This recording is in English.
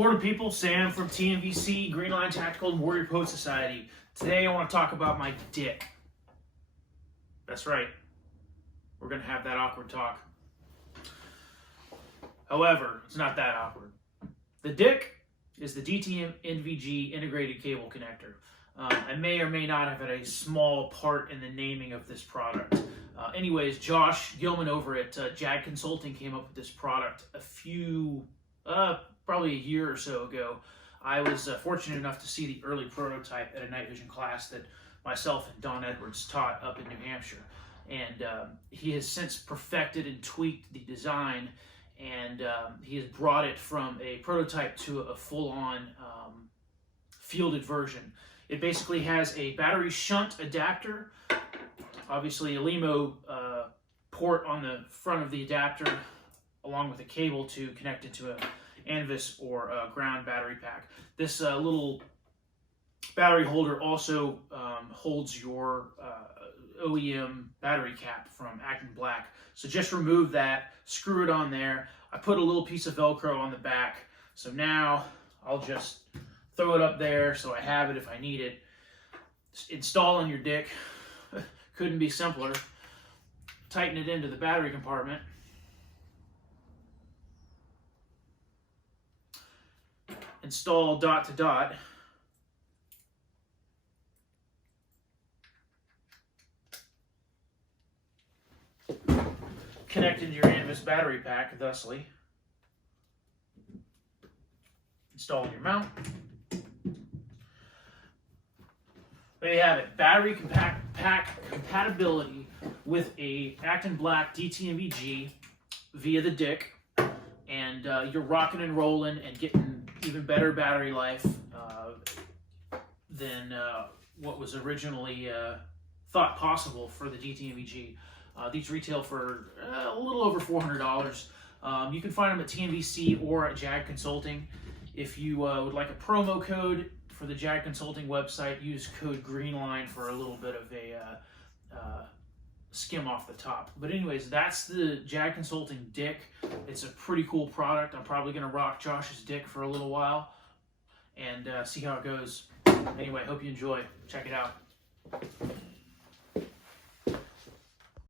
Supportive people, Sam from TNVC, Green Line Tactical and Warrior Post Society. Today I want to talk about my DICC. That's right. We're going to have that awkward talk. However, it's not that awkward. The DICC is the DTNVG Intergraded Cable Connector. I may or may not have had a small part in the naming of this product. Anyways, Josh Gilman over at Jag Consulting came up with this product probably a year or so ago. I was fortunate enough to see the early prototype at a night vision class that myself and Don Edwards taught up in New Hampshire. And he has since perfected and tweaked the design, and he has brought it from a prototype to a full-on fielded version. It basically has a battery shunt adapter, obviously a LEMO port on the front of the adapter, along with a cable to connect it to a Anvis or a ground battery pack. This little battery holder also holds your OEM battery cap from Acton Black. So just remove that, screw it on there. I put a little piece of Velcro on the back, so now I'll just throw it up there so I have it if I need it. Installing your DICC couldn't be simpler. Tighten it into the battery compartment. Install dot to dot. Connect into your Anvis battery pack, thusly. Install your mount. There you have it. Battery pack compatibility with a Acton Black DTNVG via the DICC, and you're rocking and rolling and getting even better battery life than what was originally thought possible for the DTNVG. These retail for a little over $400. You can find them at TNVC or at Jag Consulting. If you would like a promo code for the Jag Consulting website, use code GREENLINE for a little bit of a skim off the top. But anyways, that's the Jag Consulting DICC. It's a pretty cool product. I'm probably going to rock Josh's DICC for a little while and see how it goes. Anyway, hope you enjoy. Check it out.